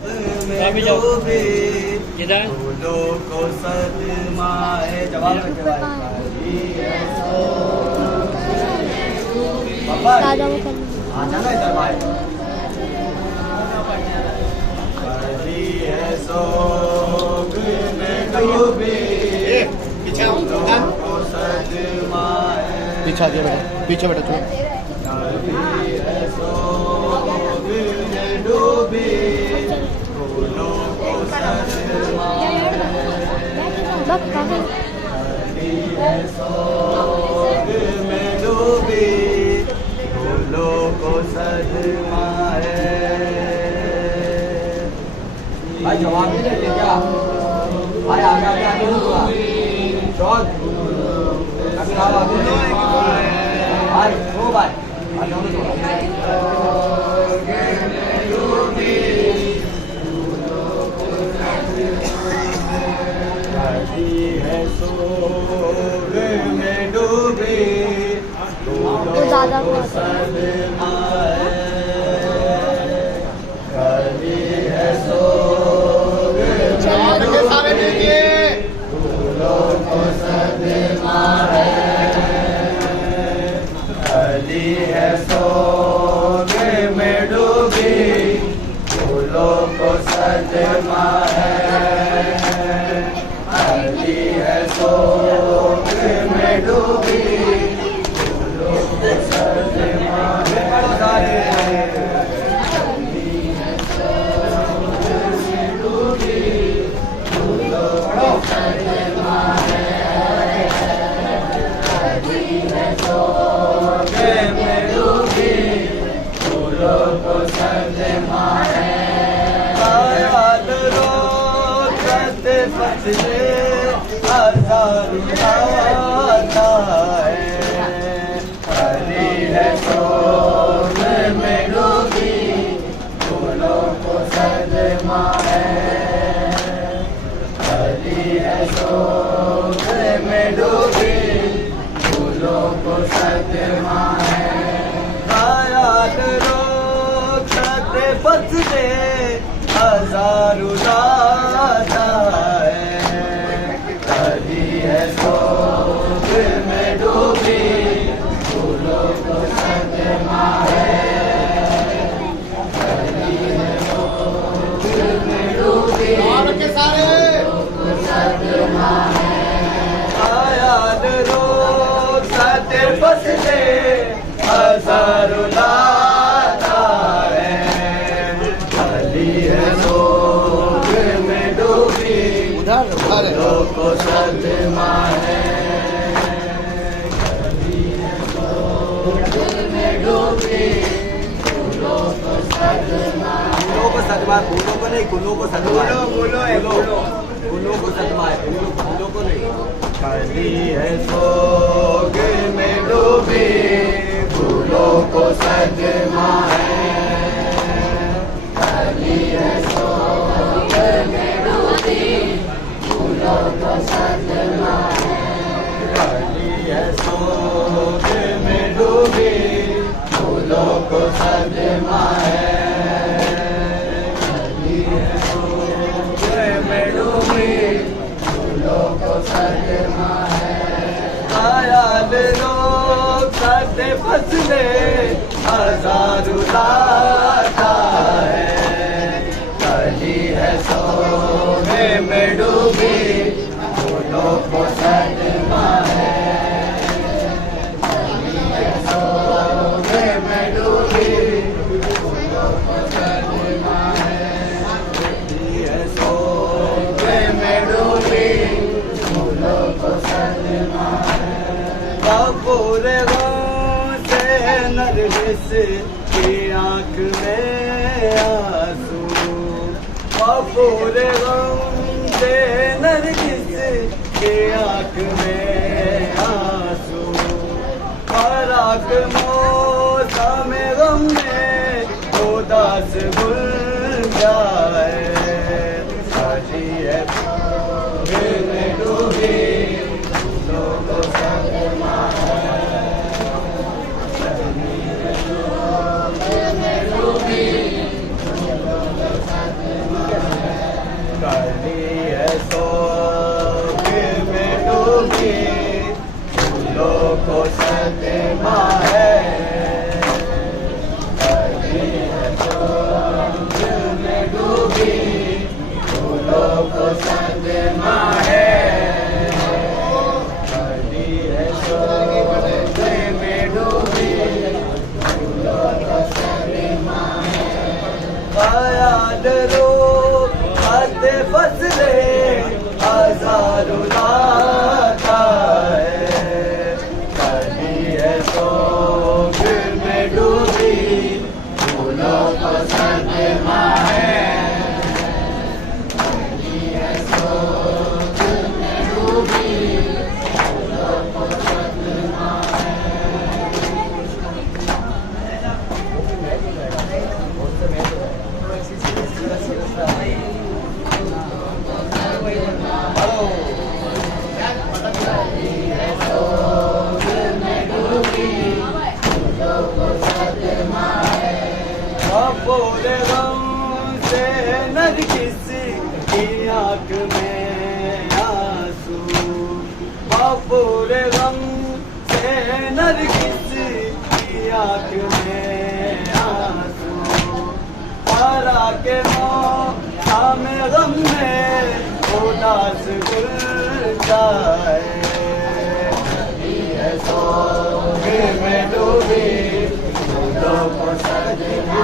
में डूबी फूलों को सदमाए। जवाब जाना इधर भाई। कली है सोग में डूबी फूलों को सदमाए। पीछे आ जाओ बेटा, पीछे बेटा चलो। कली है सोग में डूबी फूलों को सदमाए। कली है सोग में डूबी फूलों को सदमाए। भाई जवाब नहीं देते क्या? भाई आगे आगे आगे होगा शॉट अभी आओ आगे भाई दो भाई आ जाओ ना कली है सोग में डूबी फूलों को सदमाए। कली है सोग में डूबी फूलों को सदमाए। कली है सोग में डूबी फूलों को सदमाए। कली है सोग में डूबी फूलों को सदमाए। फसले हजारों आता है। कली है सोग में डूबी फूलों को सदमाए। कली है सोग में डूबी फूलों को सदमाए। ख्याल रोक सकते फसले हजारों आता है। कली है सोग में डूबी फूलों को सदमाए। कली है सोग में डूबी फूलों को सदमाए। ख्याल रोक सकते फसले हजारों आता है। कली है सोग में डूबी फूलों को सदमाए। कली है सोग में डूबी फूलों को सदमाए। फूलों को सदमाए, फूलों को नहीं, फूलों को सदमाए। फूलों को सदमाए, फूलों को नहीं। कली है सोग में डूबी फूलों को सदमाए। कली है सोग में डूबी फूलों को सदमाए। कली है सोग में डूबी फूलों को सदमाए। कली है सोग में डूबी फूलों को सदमाए। ख्याल रोक सकते फसले हजारों आता है। कली है सोग में डूबी फूलों को सदमाए। कली है सोग में डूबी फूलों को सदमाए। कली है सोग में डूबी फूलों को सदमाए। कपूर से नरगिस की आँख में आंसू। कपूर से नरगिस की आँख में आंसू। फराक मौसम गम में उदास गुल जाए। कली है सोग में डूबी फूलों को सदमाए। कली है सोग में डूबी फूलों को सदमाए। डरो खाते फसले हजारों लाता है कभी है तो फिर में डूबी फूलों को सदमा है पूरे गम से नरगिस की आँख में आंसू पूरे गम से नरगिस की आँख में आंसू तारा के मौका में गम में उदास गुल जाए सो में डूबी फूलों को सजमा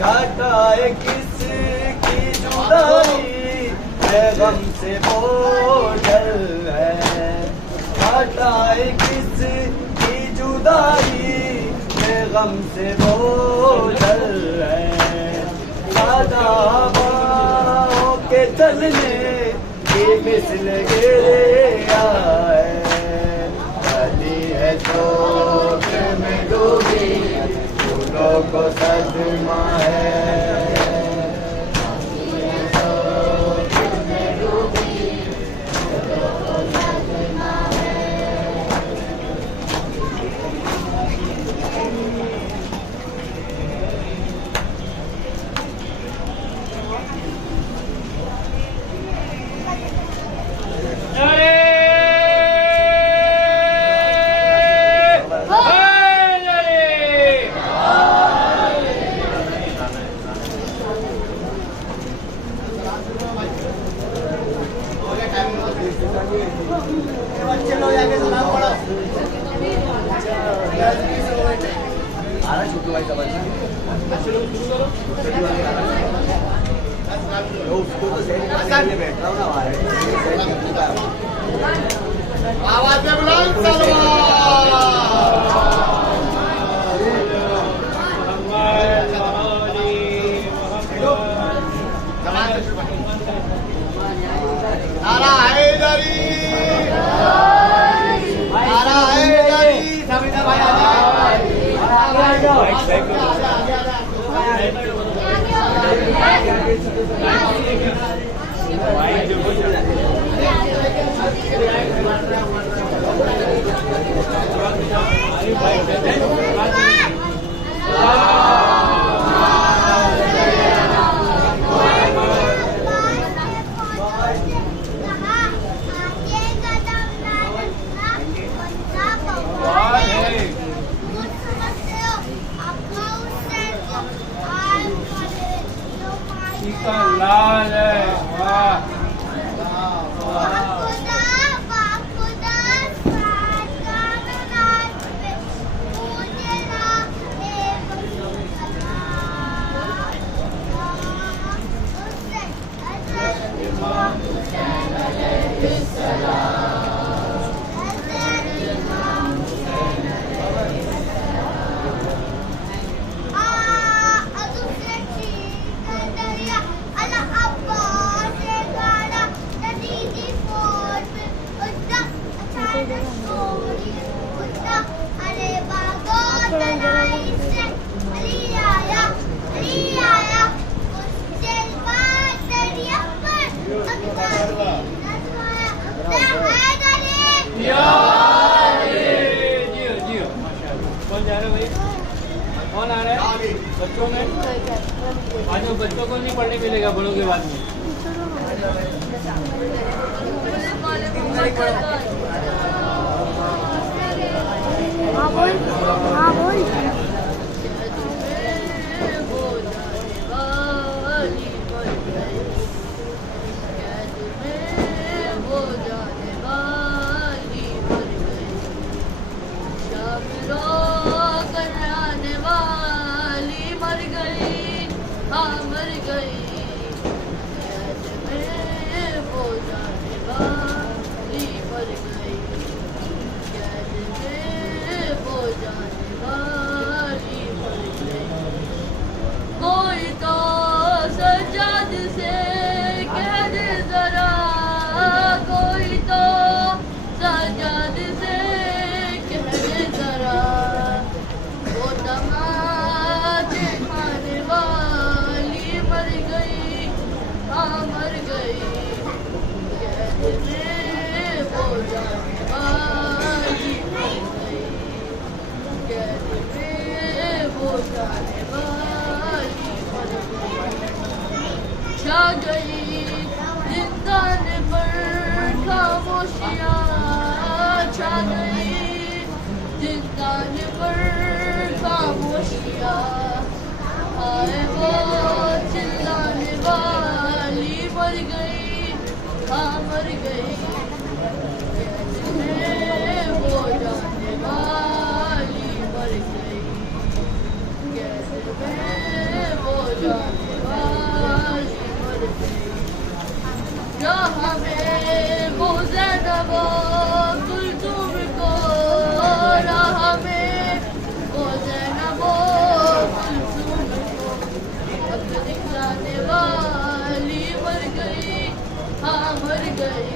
घटाए किसकी जुदाई है गम से बोझल है घटाए किसकी जुदाई है गम से बोझल है सादा हवाओं के चलने की मिसल गिरे आए गली है शोक में डूबी फूलों को सदमा है बच्चे लोग आगे सलाम पढ़ो आ रहा छोटू भाई समझ उसको तो सही बैठ रहा हूँ ना हमारे आवाज में बुलंद नारा हैदरी नारा हैदरी समीना भाई लाल है वाह कौन आ रहा है? बच्चों में आज बच्चों को नहीं पढ़ने मिलेगा बड़ों के बाद में। हाँ बोल मर गई कैद में वो जाने वाली मर गई कैद में वो जाने वाली मर गई कोई तो सजाद से कह दे जरा कोई तो सजाद से कह दे जरा वो तमाचे खाने वाली मर गई हाँ मर गई कैद में वो जाने वाली मर गई कैद में वो जाने वाली मर गई छा गई जिंदान पर खामोशियाँ छा गई जिंदान पर खामोशियाँ आए वो चिल्लाने वाली मर गई हाँ मर गई कैद में वो जाने वाली मर गई कैद में वो जाने वाली मर गई जहाँ में वो ज़ैनब कुलथुम को राह में वो ज़ैनब कुलथुम को अब दिखलाने वाली मर गई हाँ मर गई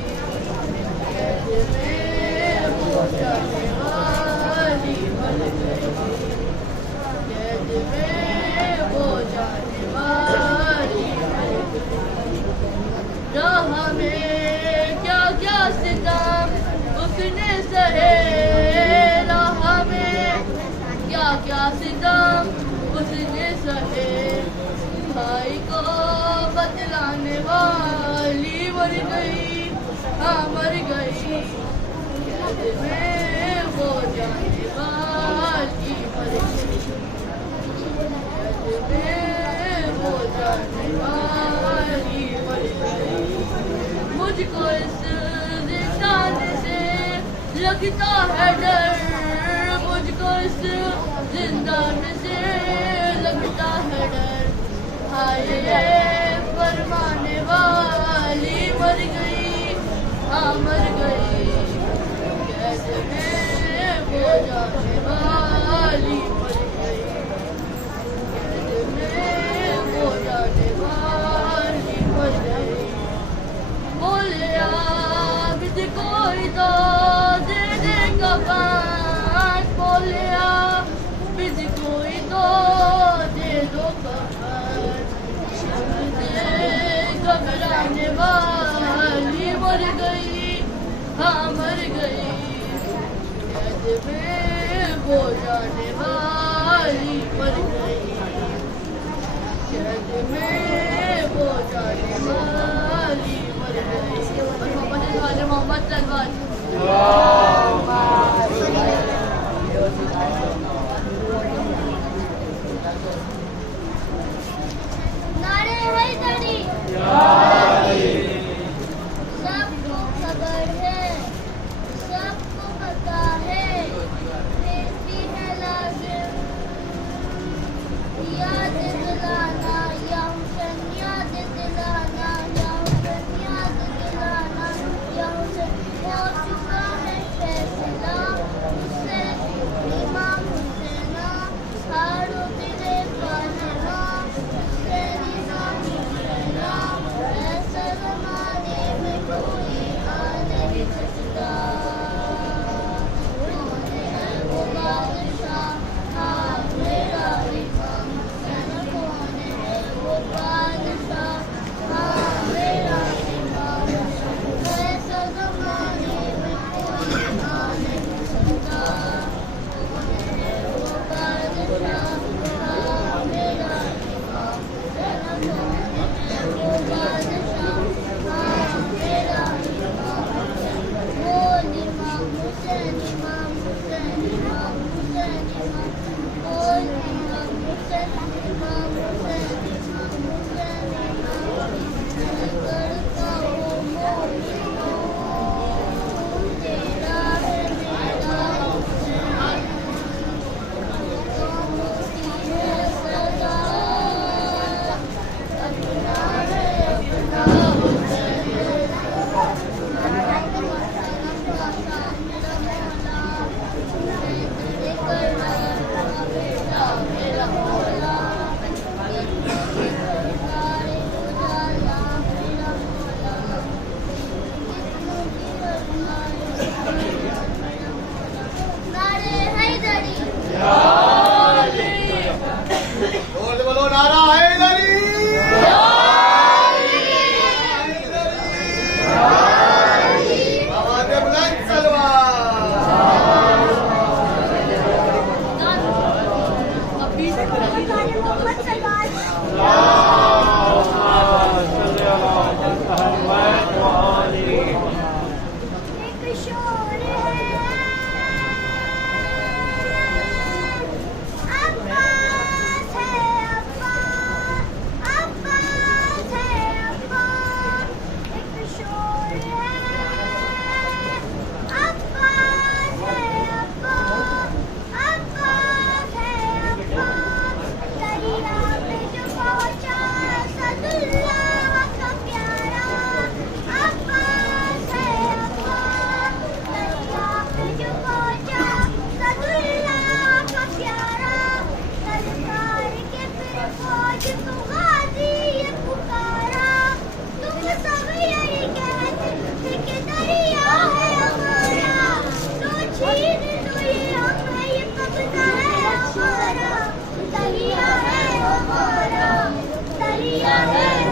कैद में वो जाने वाली मर गई कैद में वो जाने वाली मर गई राह में क्या क्या सितम उसने सहे राह में क्या क्या सितम उसने सहे भाई को बतलाने वाली मर गई हाँ मर गई कैद में वो जाने वाली मर गई कैद में वो जाने वाली मर गई मुझको इस जिंदान से लगता है डर मुझको इस जिंदान से लगता है डर हाय फरमाने वाली मर गई हाँ मर गई कैद में वो जाने वाली मर गई कैद में वो जाने वाली मर गई बोले आप कोई तो दे दे कफन बोले आप कोई तो दे दो कफन घबराने वाली मर गई हाँ मर गई कैद में वो जाने वाली मर गई कैद में वो जाने वाली मर गई और मोहम्मद तलवार नारे हैदरी सबको खबर है सबको पता है रहती है लाजिम याद दिलाना या हुसैन याद दिलाना या हुसैन याद दिलाना या हुसैन हो चुका है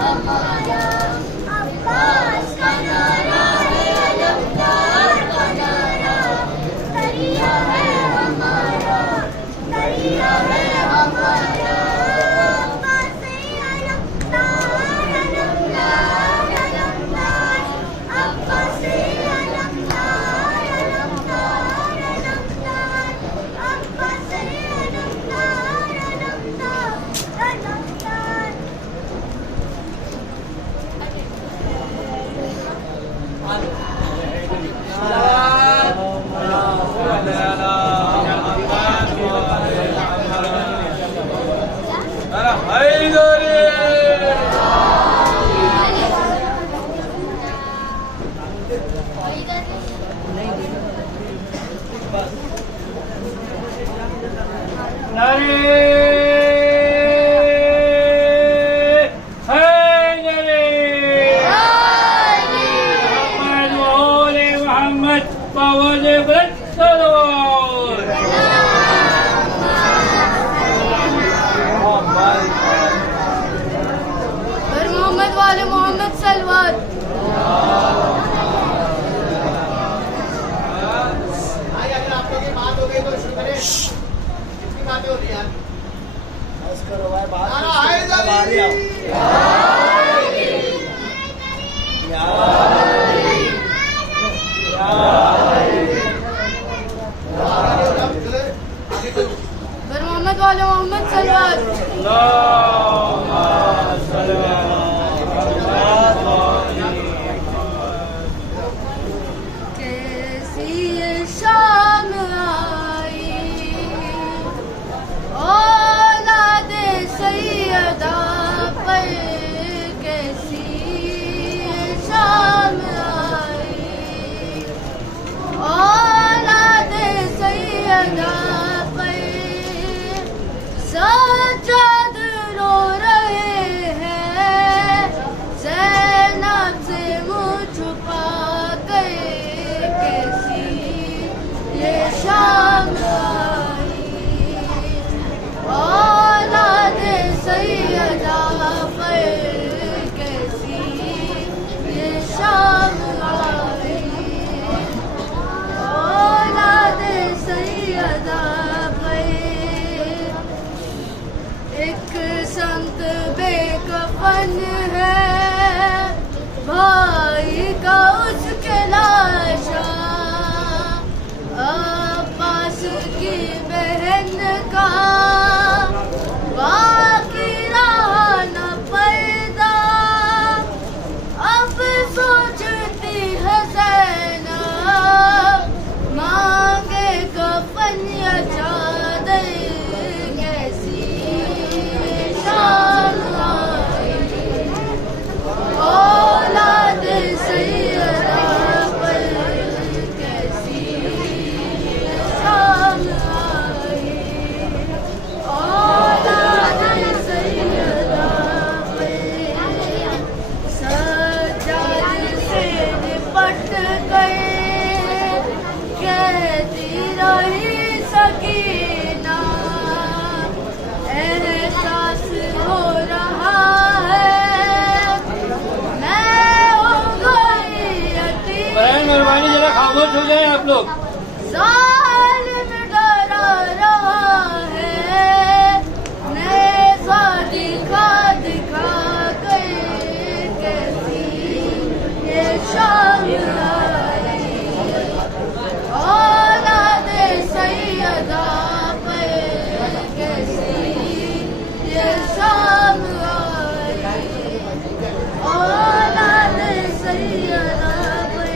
हमारा, अब्बास का नारा है, अलमदार का नारा, दरिया है हमारा, दरिया है हमारा, अब्बास अलमदार, अलमदार, अलमदार, अब्बास अलमदार, अलमदार, अलमदार, अब्बास अलमदार, अलमदार, अलमदार। पर मोहम्मद वाले मोहम्मद सलवार। पर मोहम्मद वाले मोहम्मद सलवार। कैसी ये शाम आई, औलादे सैयदा पर, कैसी ये शाम आई, औलादे सैयदा पर, सज्जाद रो रहे हैं, ज़ैनब से मुँह छुपा कर, कैसी ये शाम आई, औलादे सैयदा पर, कैसी ये शाम आई, औलादे सैयदा पर। एक संत बेकफन है, भाई का उसके लाशा, अब्बास की बहन का बाकी रहा न पैदा, अब सोचती है ज़ैनब, मांगे कफन या चादर, कैसी शाम आई, औलाद सैयदा पर, कैसी शाम आई, औलाद सैयदा पर, सज्जाद से निपट गए, कहती रही सकीना, एहसास हो रहा है, मैं हो गई यतीम। मेहरबानी जरा खामोश हो जाए आप लोग। जालिम डरा रहा है, नेज़ा दिखा दिखा कर, कैसी ये शाम आई, औलाद सैयदा पर, कैसी ये शाम आई, औलाद सैयदा पर।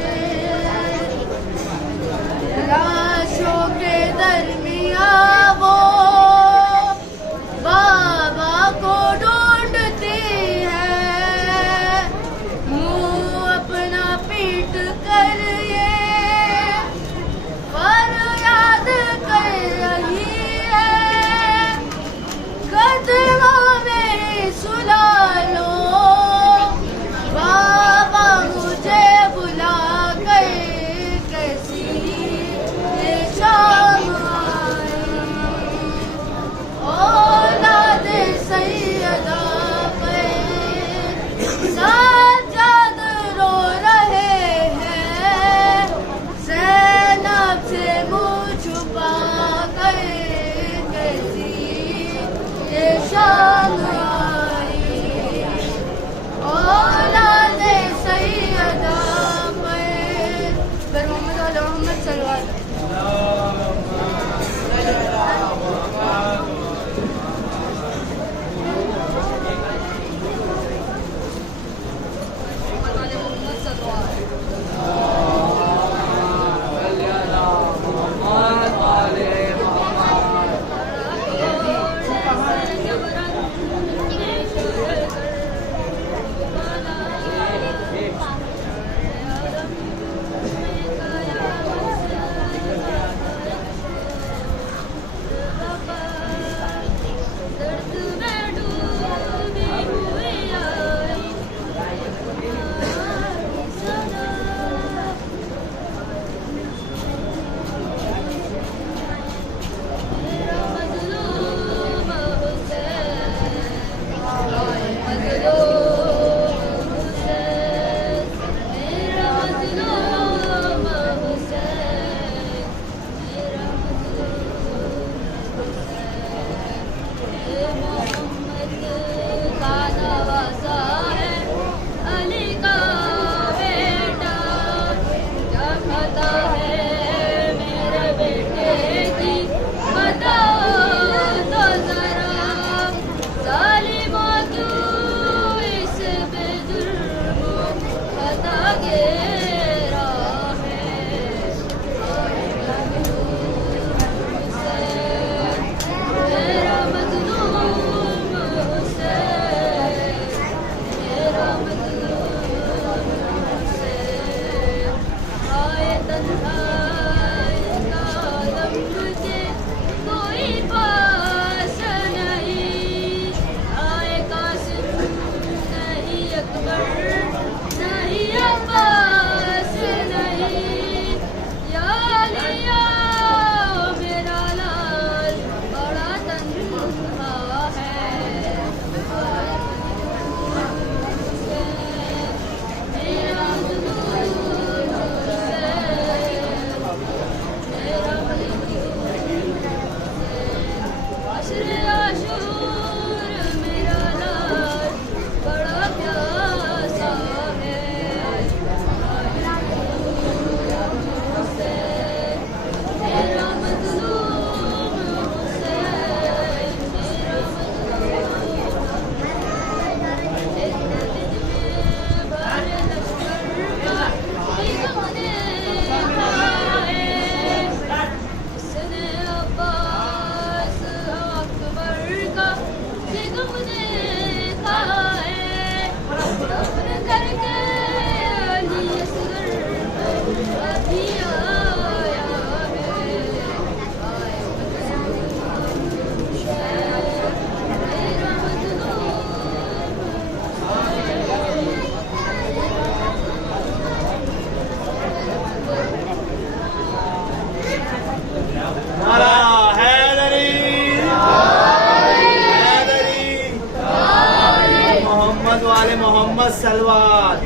मोहम्मद वाले मोहम्मद सलवात।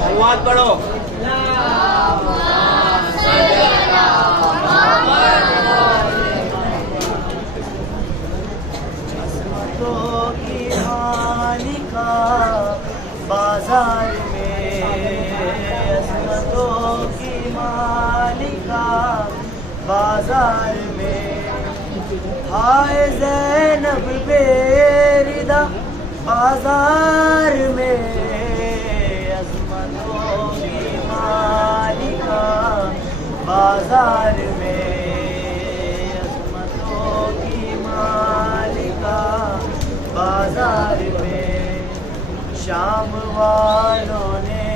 सलवात पढ़ो। असमतों की मालिका बाजार में, असमतों की मालिका बाजार में, हाय ज़ैनब बेरिदा बाजार में, अज़मतों की मालिका बाजार में, अज़मतों की मालिका बाजार में। शाम वालों ने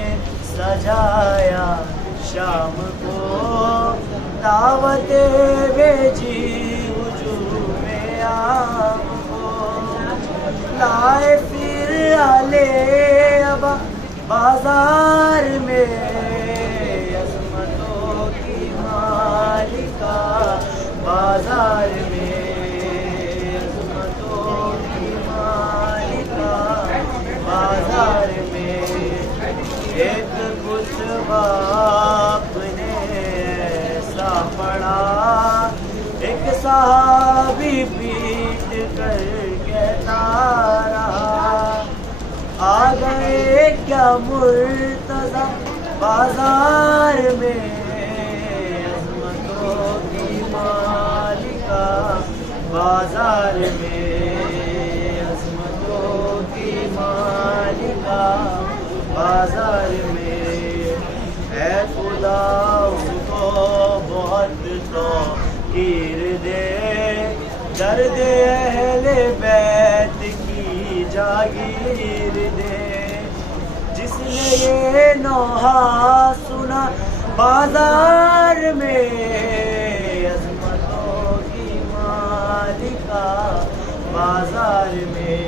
सजाया शाम को, दावत भेजी हुजूम आम को, लाए फिर आले अबा बाजार में, अज़मतों की मालिका बाजार में, अज़मतों की मालिका बाजार में। एक कुतबा अपने ऐसा पड़ा, एक सहाबी पीट कर कहता रहा, आ गए क्या मुर्तज़ा बाजार में, अज़मतों की मालिका बाजार में, अज़मतों की मालिका बाजार में। है खुदा उसको बहुत तो गिर दे, दर्द अहले बैत की जागीर दे, जिसने ये नौहा सुना बाजार में, अज़मतों की मालिका बाजार में,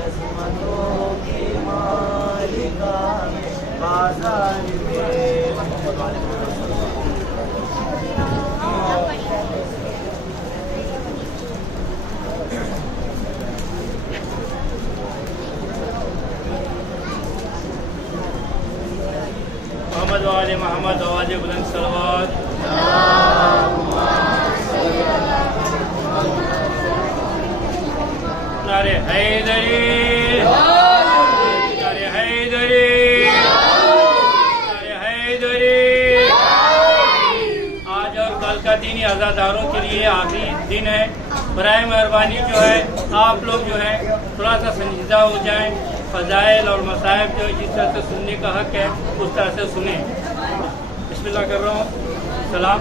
अज़मतों की मालिका बाजार में। मोहम्मद वाले मोहम्मद आवाज़ बुलंद सलवात। नारे हैदरी, नारे हैदरी, नारे हैदरी। आज और कल का दिन आज़ादारों के लिए आखिरी दिन है। बराए मेहरबानी जो है आप लोग जो है थोड़ा सा संजीदा हो जाएं, फ़ज़ाइल और मसाइब जो जिस तरह से सुनने का हक है उस तरह से सुने। बिस्मिल्लाह कर रहा हूँ। सलाम।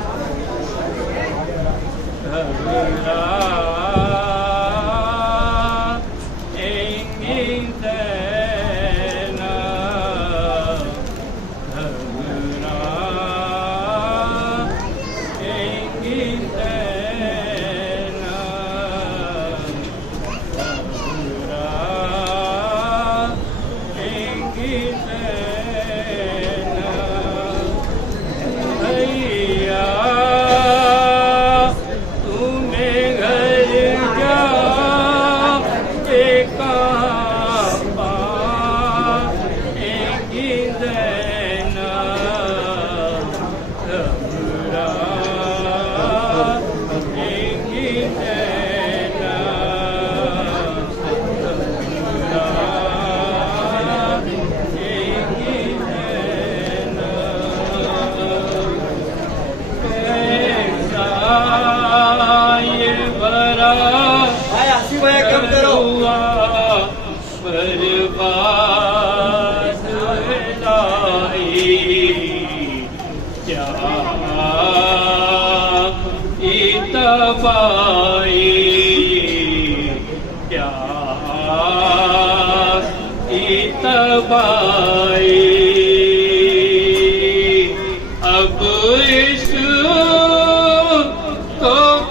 अब इसको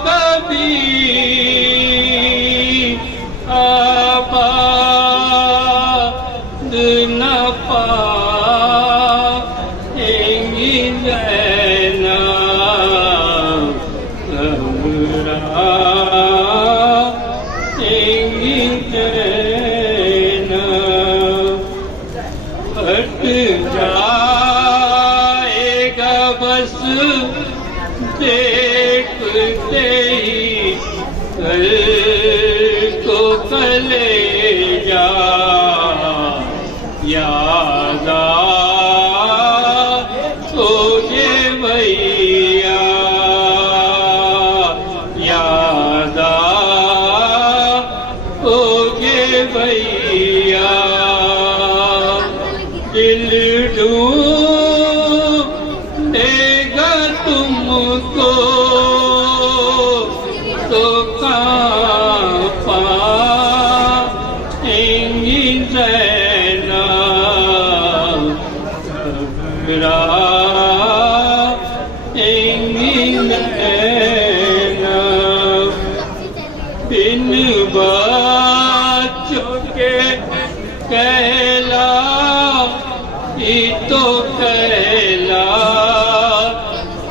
कभी आबाद न पाएंगी नैना हट जाएगा बस देखते ही कल को कलेजा याद सोचे भैया याद सोचे भैया दिल ढूंढेगा तुमको तो कहाँ पाएंगी ज़ैनब घबराएंगी ज़ैनब बिन बच्चों के कहला ही तो कहला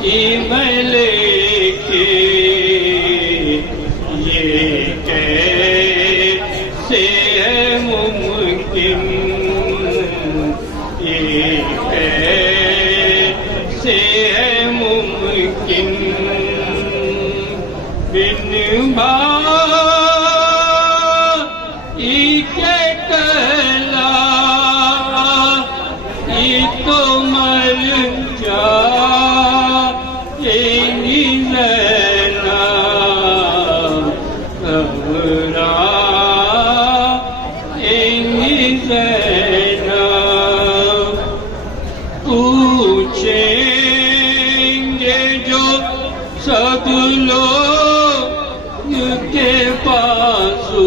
ही मैं लेके ये कैसे है मुमकिन ये कैसे है मुमकिन बिन भाई के कहला तो मर जाएंगी ज़ैनब घबराएंगी ज़ैनब पूछेंगे जो सब लोग के पासू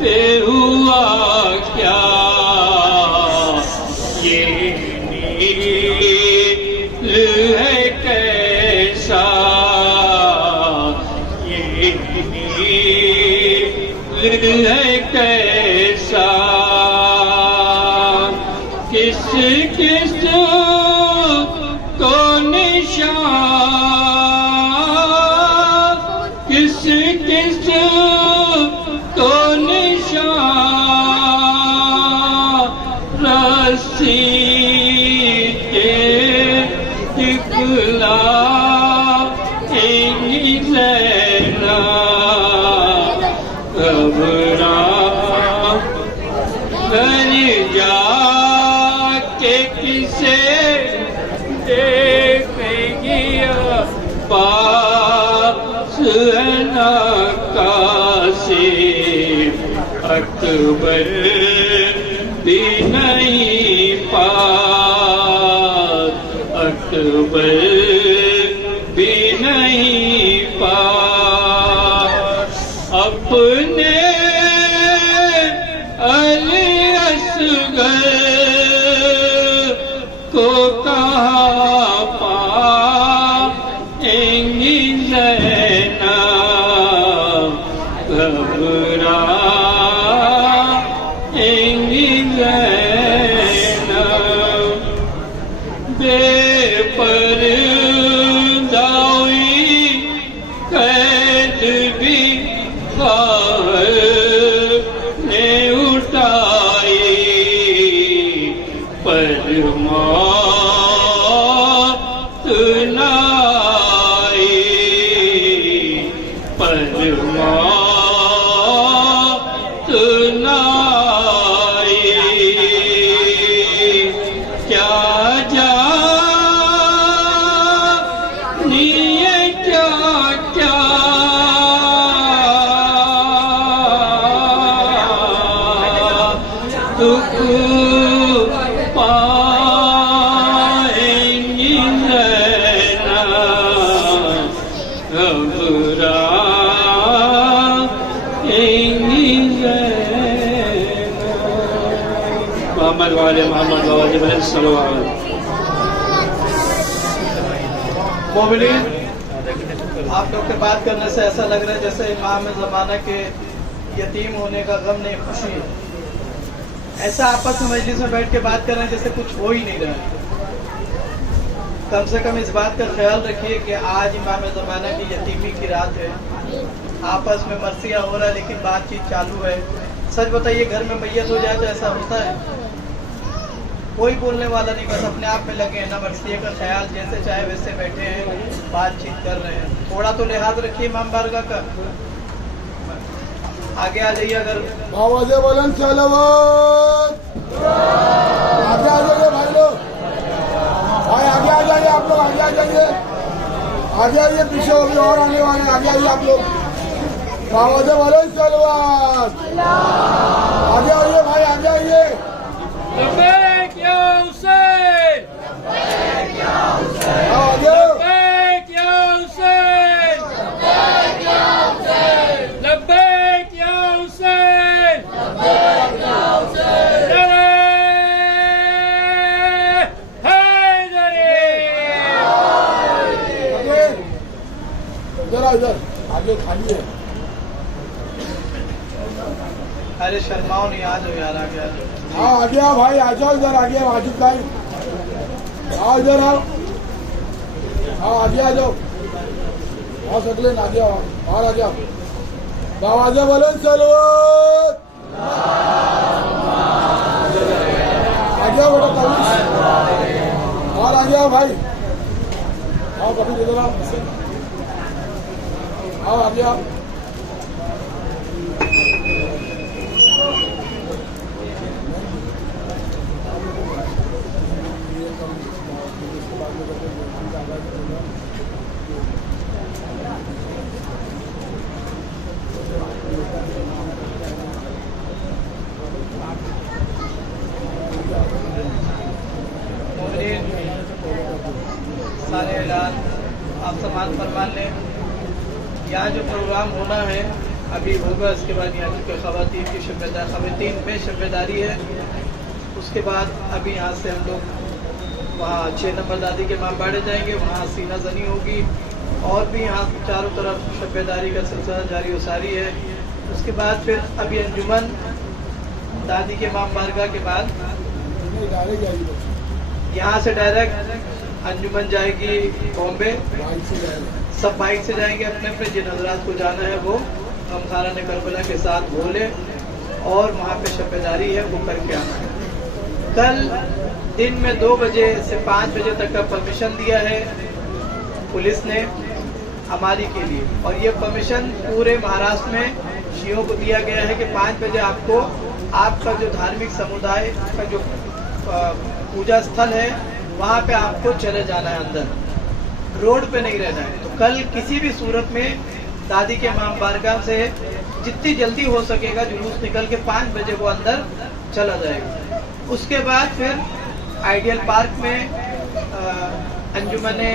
पे हुआ क्या ये नील है कैसा ये नील है कैसा किस किस को निशान किस किस को निशान रस्सी के दिखला घबरा घर जाके किसे देखेगी पास है ना कासिफ अकबर भी नहीं पास अकबर भी नहीं पास अपने अली असगर को कहाँ पाएंगी ज़ैनब घबराएंगी ज़ैनब बेपर्दा हुई कैद भी ने उठाई पर मौत न आई पर मौत न आई क्या जानिए क्या क्या दुख पाएंगी ज़ैनब घबराएंगी ज़ैनब मोहम्मद वाले मोहम्मद वाले बहन सल्लल्लाहु अलैहि मोमिनीन, आप लोग के बात करने से ऐसा लग रहा है जैसे इमाम ज़माना के यतीम होने का गम नहीं खुशी है। ऐसा आपस में मजलिस में बैठ के बात कर रहे हैं जैसे कुछ हो ही नहीं रहा है। कम से कम इस बात का ख्याल रखिए कि आज इमाम ज़माना की यतीमी की रात है। आपस में मरसिया हो रहा है लेकिन बातचीत चालू है। सच बताइए, घर में मैयत हो जाए तो ऐसा होता है? कोई बोलने वाला नहीं, बस अपने आप में लगे हैं, ना मरसिया का ख्याल, जैसे चाहे वैसे बैठे हैं, बातचीत कर रहे हैं। थोड़ा तो लिहाज रखिए इमाम बारगाह का। आगे आ जाइए। अगर आवाज़ें बुलंद सलावत, आगे आ जाइए भाई लोग, भाई आगे आ जाइए, आप लोग आगे आ जाइए, आगे आइए, पीछे हो गए और आने वाले, आगे आइए आप लोग। आवाज़ें बुलंद सलावत, आगे आइए भाई, आगे आइए। लब्बैक या हुसैन, आगे लब्बैक या हुसैन, लब्बैक या हुसैन, नारे हैदरी। जरा इधर आगे खाली है। अरे शर्माओ नहीं, आ जाओ यार, आगे आ जाओ। हाँ आगे आओ भाई, आ जाओ इधर, आगे वाजिब भाई आओ, इधर आओ, हाँ आगे आ जाओ, आओ सकले आगे आओ, और आ जाओ। आवाज़ें बुलंद सलावत, आगे आओ बेटा कभी, और आगे आओ भाई, आओ कभी इधर आओ, आओ आगे आओ। सारे ऐलान आप समाज फरमान लें। यहाँ जो प्रोग्राम होना है अभी होगा, इसके बाद यहाँ की ख़वातीन की शब्बेदारी, ख़वातीन में शब्बेदारी है। उसके बाद अभी यहाँ से हम लोग वहाँ 6 नंबर दादी के मामबाड़े जाएंगे, वहाँ सीना जनी होगी, और भी यहाँ चारों तरफ शब्बेदारी का सिलसिला जारी व सारी है। उसके बाद फिर अभी अंजुमन दादी के माम बारगाह के बाद यहाँ से डायरेक्ट अंजुमन जाएगी बॉम्बे, सब बाइक से जाएंगे अपने अपने। जिन हजरात को जाना है वो गमखाना ने करबला के साथ बोले, और वहाँ पे शब्बेदारी है वो करके आना है। कल दिन में 2 बजे से 5 बजे तक का परमिशन दिया है पुलिस ने हमारी के लिए, और ये परमिशन पूरे महाराष्ट्र में शियों को दिया गया है कि 5 बजे आपको आपका जो धार्मिक समुदाय का जो पूजा स्थल है वहाँ पे आपको चले जाना है, अंदर रोड पे नहीं रहना है। तो कल किसी भी सूरत में दादी के इमाम बारगाह से जितनी जल्दी हो सकेगा जुलूस निकल के 5 बजे वो अंदर चला जाएगा। उसके बाद फिर आइडियल पार्क में अंजुमने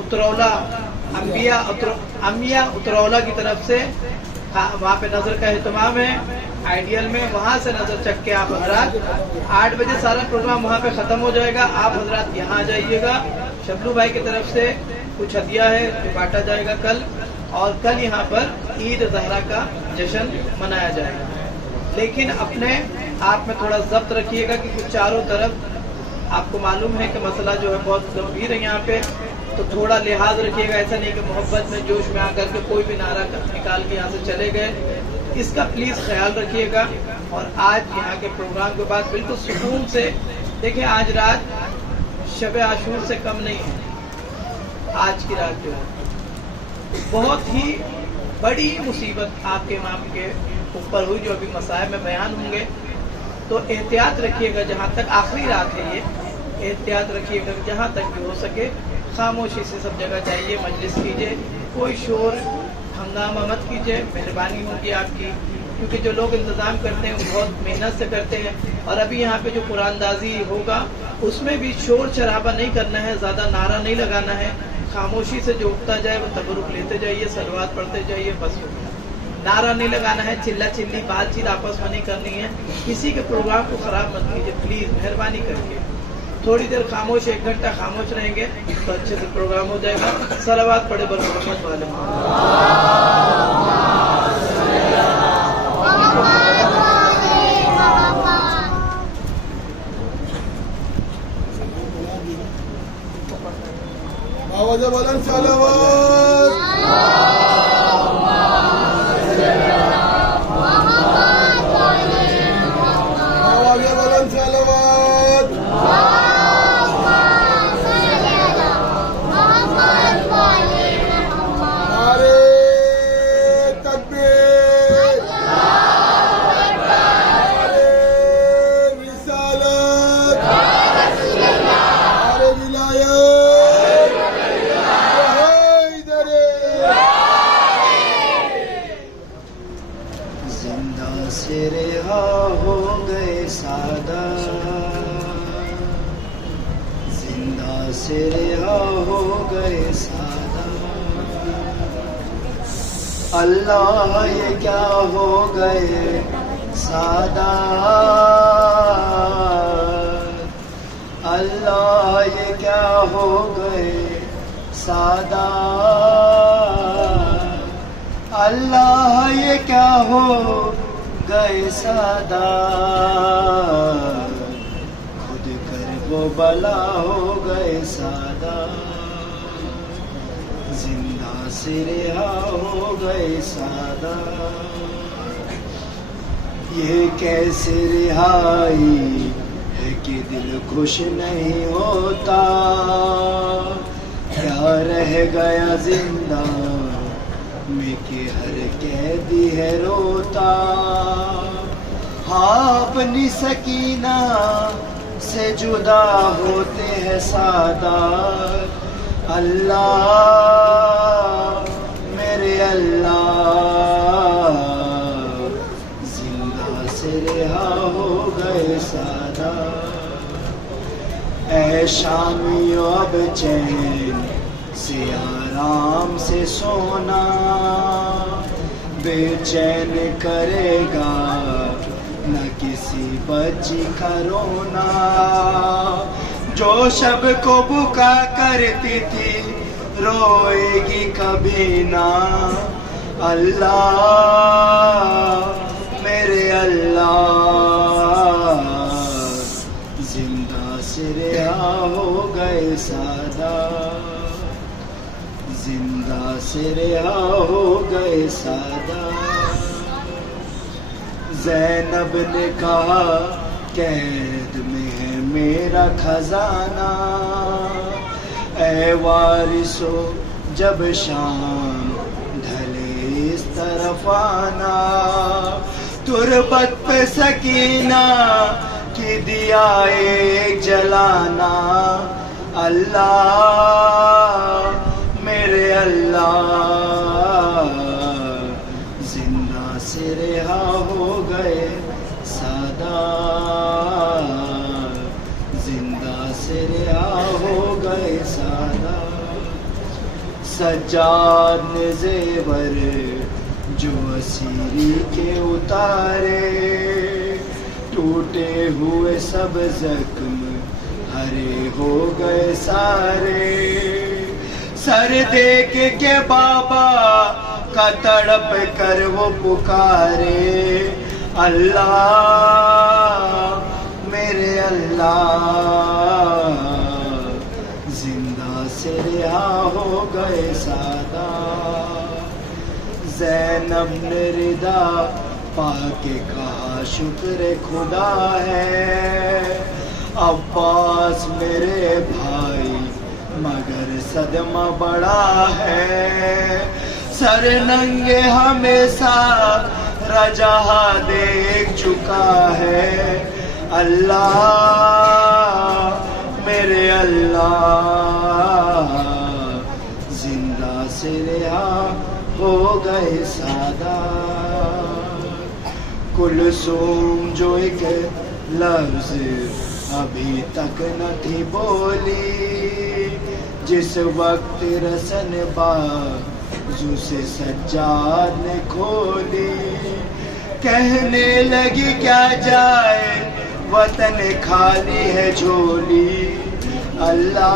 उतरौला अम्बिया उतरौला की तरफ से वहाँ पे नजर का एहतमाम है आइडियल में। वहाँ से नजर चक के आप हजरात 8 बजे सारा प्रोग्राम वहाँ पे ख़त्म हो जाएगा। आप हजरात यहाँ आ जाइएगा। शबलू भाई की तरफ से कुछ हदिया है जो बांटा जाएगा कल, और कल यहाँ पर ईद ज़हरा का जश्न मनाया जाएगा। लेकिन अपने आप में थोड़ा जब्त रखिएगा कि चारों तरफ आपको मालूम है कि मसला जो है बहुत गंभीर है यहाँ पे, तो थोड़ा लिहाज रखिएगा। ऐसा नहीं कि मोहब्बत में जोश में आकर के कोई भी नारा निकाल के यहाँ से चले गए, इसका प्लीज़ ख्याल रखिएगा। और आज यहाँ के प्रोग्राम के बाद बिल्कुल सुकून से देखिए, आज रात शब आशूर से कम नहीं है। आज की रात जो है बहुत ही बड़ी मुसीबत आपके इमाम के ऊपर हुई, जो अभी मसाइब में बयान होंगे। तो एहतियात रखिएगा, जहाँ तक आखिरी रात है ये, एहतियात रखिएगा। जहाँ तक भी हो सके खामोशी से सब जगह जाइए, मजलिस कीजिए, कोई शोर हंगामा मत कीजिए, मेहरबानी होगी आपकी। क्योंकि जो लोग इंतज़ाम करते हैं वो बहुत मेहनत से करते हैं। और अभी यहाँ पे जो कुरानदाजी होगा उसमें भी शोर शराबा नहीं करना है, ज़्यादा नारा नहीं लगाना है। खामोशी से जो उठता जाए वो तबरुक लेते जाइए, सलवात पढ़ते जाइए, बस नारा नहीं लगाना है, चिल्ला चिल्ली बातचीत आपस में नहीं करनी है। किसी के प्रोग्राम को ख़राब मत कीजिए प्लीज़, मेहरबानी करके। थोड़ी देर खामोश, 1 घंटा खामोश रहेंगे तो अच्छे से प्रोग्राम हो जाएगा। सलावत पढ़े बर मोहम्मद वाले। आवाज़ें बुलंद सलावत। जिंदा से रिहा हो गए सादा, जिंदा से रिहा हो गए सादा। अल्लाह ये क्या हो गए सादा, अल्लाह ये क्या हो गए सादा, अल्लाह ये क्या हो गए सादा। खुद कर वो बला हो गए सादा, जिंदा से रिहा हो गए सादा। ये कैसे रिहाई है कि दिल खुश नहीं होता, क्या रह गया जिंदा में कि हर कैदी है रोता। हाँ अपनी सकीना से जुदा होते हैं सादा, अल्लाह मेरे अल्लाह, जिंदा से रिहा हो गए सादा। ऐ शामियों अब चैन से आराम से सोना, बेचैन करेगा न किसी बच्ची का रोना। जो शब को बुका करती थी रोएगी कभी ना, अल्लाह मेरे अल्लाह, जिंदा से रिहा हो गए सादा, जिंदा से रिहा हो गए सादा। ज़ैनब ने कहा कैद में है मेरा खजाना, ऐ वारिसो जब शाम ढले इस तरफ आना। तुरबत पे सकीना की दिया एक जलाना, अल्लाह मेरे अल्लाह, जिंदा से रिहा हो गए सादा, जिंदा से रिहा हो गए सादा। सज्जाद ने जेवर जो असीरी के उतारे, टूटे हुए सब जख्म हरे हो गए सारे। सर देख के बाबा का तड़प कर वो पुकारे, अल्लाह मेरे अल्लाह, जिंदा से रिहा हो गए सादा। ज़ैनब ने रिदा पाके कहा शुक्र खुदा है, अब्बास मेरे भाई मगर सदमा बड़ा है। सर नंगे हमेशा रजहा देख चुका है, अल्लाह मेरे अल्लाह, जिंदा से रिहा हो गए सादा। कुलसूम जो एक लफ्ज अभी तक न थी बोली, जिस वक्त रसन बाजू से सज्जाद ने खोली। कहने लगी क्या जाए वतन खाली है झोली, अल्लाह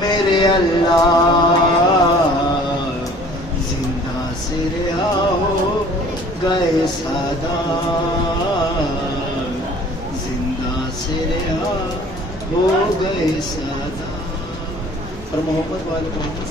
मेरे अल्लाह, जिंदा से रिहा हो गए सादा, जिंदा से रिहा हो गए सादा। और मोहम्मद वाले मोहम्मद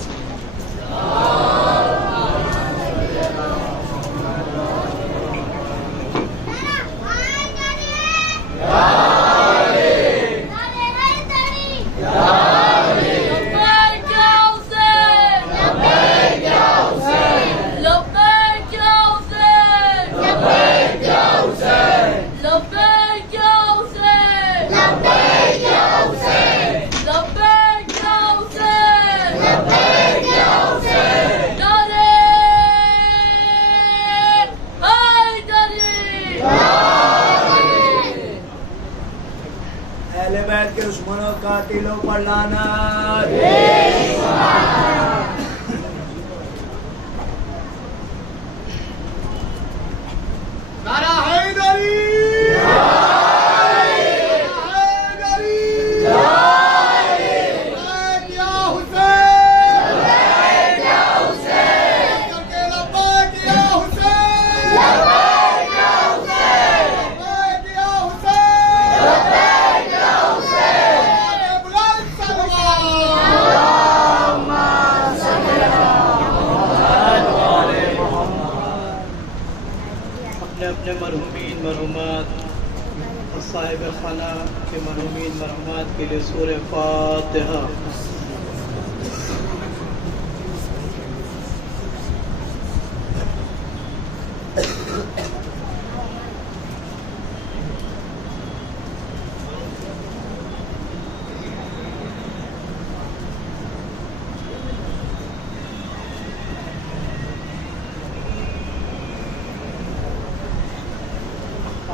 लब्बैक Makatilo Parlana. नारा हैदरी अपने मरहुमीन मरहुमात और साहिब खाना के मरहुमीन मरहुमात के लिए सूरह फातिहा।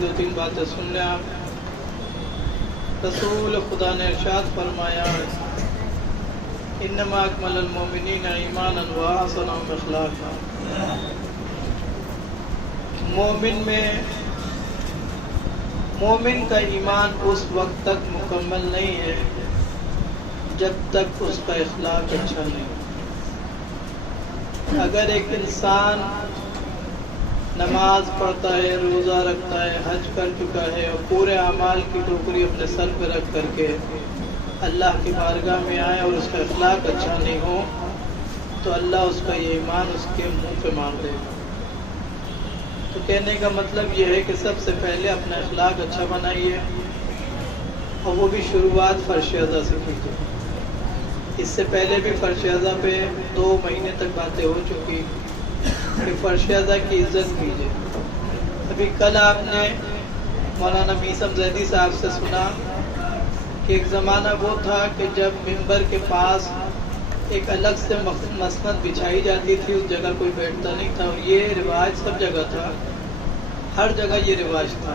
दो तीन बातें सुन लें आप। रसूल खुदा ने इरशाद फरमाया इन्नमा अकमलल मोमिनीना ईमानन व अहसनहुम अखलाक़ा। मोमिन का ईमान उस वक्त तक मुकम्मल नहीं है जब तक उसका इखलाक अच्छा नहीं। अगर एक इंसान नमाज पढ़ता है, रोज़ा रखता है, हज कर चुका है और पूरे अमाल की टोकरी अपने सर पर रख करके अल्लाह की बारगाह में आए और उसका इखलाक अच्छा नहीं हो तो अल्लाह उसका ये ईमान उसके मुंह पे मार देगा। तो कहने का मतलब ये है कि सबसे पहले अपना इखलाक अच्छा बनाइए और वो भी शुरुआत फर्श अज़ा से कीजिए। इससे पहले भी फर्श अज़ा पे 2 महीने तक बातें हो चुकी। फर्श अज़ा की इज्जत कीजिए। अभी कल आपने मौलाना मीसम जैदी साहब से सुना कि एक ज़माना वो था कि जब मिंबर के पास एक अलग से मसनद बिछाई जाती थी, उस जगह कोई बैठता नहीं था और ये रिवाज सब जगह था, हर जगह ये रिवाज था।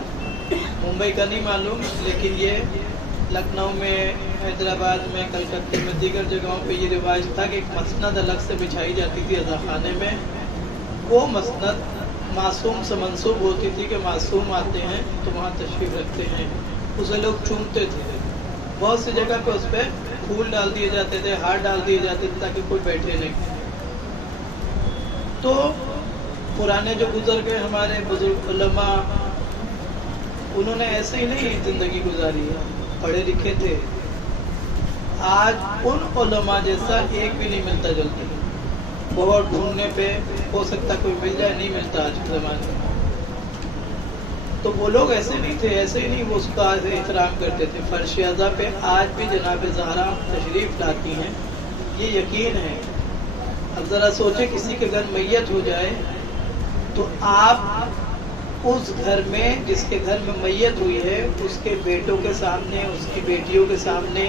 मुंबई का नहीं मालूम, लेकिन ये लखनऊ में, हैदराबाद में, कलकत्ते में, दीगर जगहों पे ये रिवाज था कि एक मसनद अलग से बिछाई जाती थी अज़ा खाने में। वो मसनद मासूम से मंसूब होती थी कि मासूम आते हैं तो वहाँ तशरीफ़ रखते हैं, उसे लोग चूमते थे। बहुत सी जगह पे उस पर फूल डाल दिए जाते थे, हार डाल दिए जाते थे ताकि कोई बैठे नहीं। तो पुराने जो गुजर गए हमारे बुजुर्ग उलमा, उन्होंने ऐसे ही नहीं ज़िंदगी गुजारी है, पढ़े लिखे थे। आज उन उलमा जैसा एक भी नहीं मिलता जल्दी। बहुत ढूंढने पे हो सकता कोई मिल जाए, नहीं मिलता आज के ज़माने में। तो वो लोग ऐसे नहीं थे, ऐसे ही नहीं वो उसका एहतराम करते थे। फर्श अज़ा पे आज भी जनाब ज़हरा तशरीफ़ लाती हैं, ये यकीन है। अब ज़रा सोचे किसी के घर मैयत हो जाए तो आप उस घर में, जिसके घर में मैयत हुई है, उसके बेटों के सामने, उसकी बेटियों के सामने,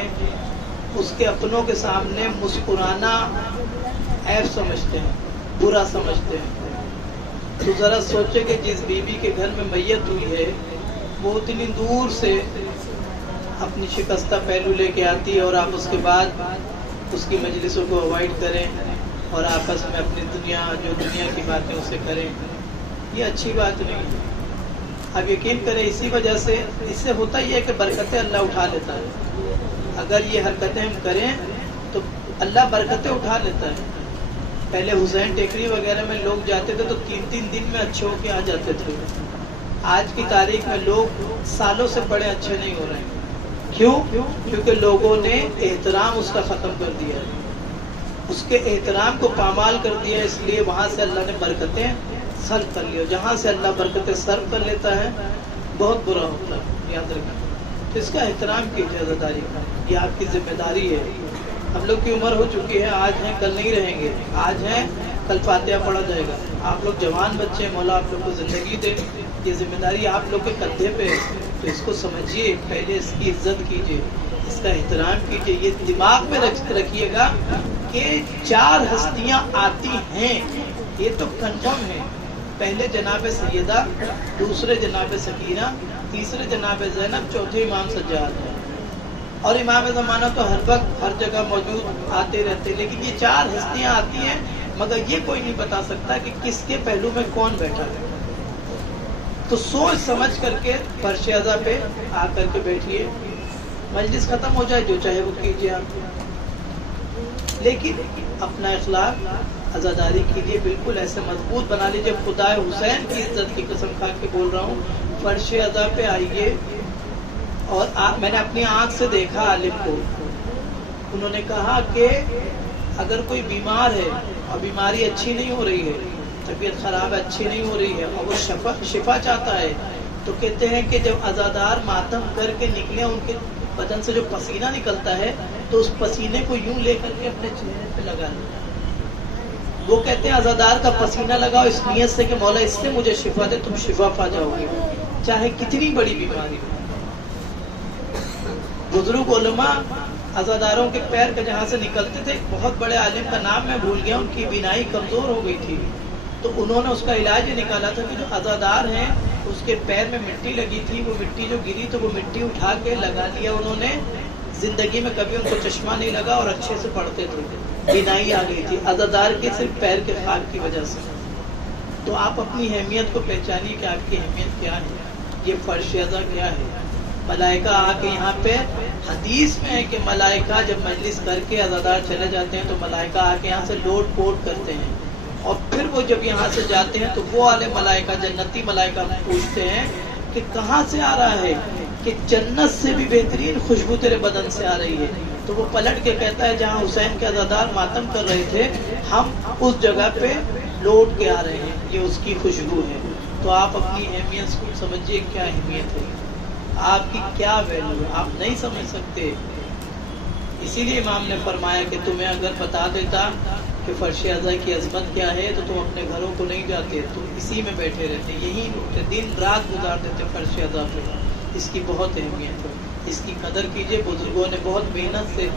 उसके अपनों के सामने मुस्कुराना ऐब समझते हैं, बुरा समझते हैं। तो जरा सोचे कि जिस बीवी के घर में मैयत हुई है वो इतनी दूर से अपनी शिकस्ता पहलू लेके आती है और आप उसके बाद उसकी मजलिसों को अवॉइड करें और आपस में अपनी दुनिया की बातें उससे करें, ये अच्छी बात नहीं है। आप यकीन करें, इसी वजह से इससे होता ही है कि बरकतें अल्लाह उठा लेता है। अगर ये हरकतें हम करें तो अल्लाह बरकतें उठा लेता है। पहले हुसैन टेकरी वगैरह में लोग जाते थे तो 3-3 दिन में अच्छे होके आ जाते थे। आज की तारीख में लोग सालों से बड़े अच्छे नहीं हो रहे हैं। क्यों? क्योंकि लोगों ने एहतराम उसका ख़त्म कर दिया है, उसके एहतराम को पामाल कर दिया, इसलिए वहाँ से अल्लाह ने बरकतें सर्व कर लिया। जहाँ से अल्लाह बरकतें सर्व कर लेता है बहुत बुरा होता है, याद रखना। तो इसका एहतराम कीजिए अज़ादारी का, ये आपकी जिम्मेदारी है। हम लोग की उम्र हो चुकी है, आज हैं कल नहीं रहेंगे, आज हैं कल फातिहा पढ़ा जाएगा। आप लोग जवान बच्चे, मौला आप लोग को ज़िंदगी दे, ये जिम्मेदारी आप लोग के कंधे पे है। तो इसको समझिए, पहले इसकी इज्जत कीजिए, इसका एहतराम कीजिए। ये दिमाग में रखिएगा कि 4 हस्तियाँ आती हैं, ये तो कंफर्म है। पहले जनाब सैयदा, दूसरे जनाब सकीना, तीसरे जनाब ज़ैनब, चौथे इमाम सज्जाद है। और इमाम ज़माना तो हर वक्त हर जगह मौजूद आते रहते, लेकिन ये 4 हस्तियाँ आती हैं, मगर ये कोई नहीं बता सकता कि किसके पहलू में कौन बैठा है। तो सोच समझ करके फर्श अज़ा पे आकर के बैठिए, मजलिस खत्म हो जाए जो चाहे वो कीजिए आप, लेकिन अपना इखलाक अज़ादारी कीजिए, बिल्कुल ऐसे मजबूत बना लीजिए। खुदा हुसैन की इज्जत की कसम खा के बोल रहा हूँ, फर्श अज़ा पे आइए। और मैंने अपनी आंख से देखा आलिम को, उन्होंने कहा कि अगर कोई बीमार है और बीमारी अच्छी नहीं हो रही है, तबीयत खराब अच्छी नहीं हो रही है और वो शिफा चाहता है, तो कहते हैं कि जब अज़ादार मातम करके निकले, उनके बदन से जो पसीना निकलता है तो उस पसीने को यूं लेकर के अपने चेहरे पे लगा लें। वो कहते हैं अज़ादार का पसीना लगाओ इस नियत से कि मौला इससे मुझे शिफा दे, तुम शिफा पा जाओगे, चाहे कितनी बड़ी बीमारी हो। बुजुर्ग उलमा अज़ादारों के पैर के जहाँ से निकलते थे, बहुत बड़े आलिम का नाम मैं भूल गया, उनकी बीनाई कमजोर हो गई थी, तो उन्होंने उसका इलाज ये निकाला था कि जो अज़ादार हैं उसके पैर में मिट्टी लगी थी, वो मिट्टी जो गिरी तो वो मिट्टी उठा के लगा लिया उन्होंने। जिंदगी में कभी उनको चश्मा नहीं लगा और अच्छे से पढ़ते थे, बीनाई आ गई थी अज़ादार के सिर्फ पैर के खाक की वजह से। तो आप अपनी अहमियत को पहचानिए कि आपकी अहमियत क्या है, ये फर्श अज़ा क्या है। मलाइका आके यहाँ पे हदीस में है कि मलाइका जब मजलिस करके अज़ादार चले जाते हैं तो मलाइका आके यहाँ से लोट पोट करते हैं, और फिर वो जब यहाँ से जाते हैं तो वो वाले मलाइका, जन्नती मलाइका पूछते हैं कि कहाँ से आ रहा है, कि जन्नत से भी बेहतरीन खुशबू तेरे बदन से आ रही है। तो वो पलट के कहता है जहाँ हुसैन के अज़ादार मातम कर रहे थे, हम उस जगह पे लौट के आ रहे हैं, ये उसकी खुशबू है। तो आप अपनी अहमियत को समझिए, क्या अहमियत है, आपकी क्या वैल्यू है, आप नहीं समझ सकते। इसीलिए इमाम ने फरमाया कि तुम्हें अगर बता देता कि फर्श अज़ा की अजमत क्या है तो तुम अपने घरों को नहीं जाते, तुम इसी में बैठे रहते, यही दिन रात गुजार देते फर्श अज़ा पे। इसकी बहुत अहमियत है, इसकी कदर कीजिए। बुजुर्गों ने बहुत मेहनत से,